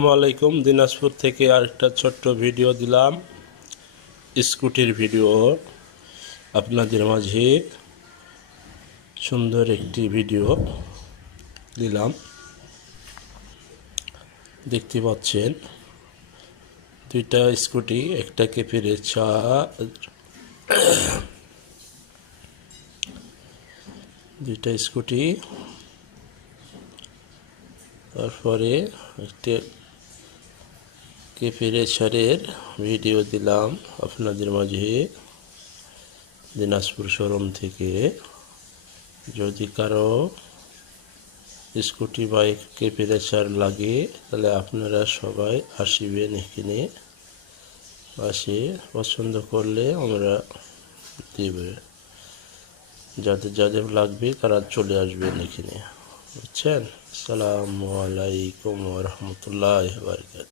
আসসালামু আলাইকুম। দিনাজপুর থেকে আরেকটা ছোট্ট ভিডিও দিলাম, স্কুটির ভিডিও আপনাদের মাঝে সুন্দর একটি ভিডিও দিলাম। দেখতে পাচ্ছেন দুইটা স্কুটি, একটা কেপিরে দুইটা স্কুটি, তারপরে একটা কেপিরেছারের ভিডিও দিলাম আপনাদের মাঝে দিনাজপুর শোরুম থেকে। যদি কারো স্কুটি বাইক কেপিরেচার লাগে তাহলে আপনারা সবাই আসিবেন এখানে, আসে পছন্দ করলে আমরা দেবে। যাদের যাদের লাগবে তারা চলে আসবেন এখানে, বুঝছেন। আসসালামু আলাইকুম ওয়া রাহমাতুল্লাহি ওয়া বারাকাতুহু।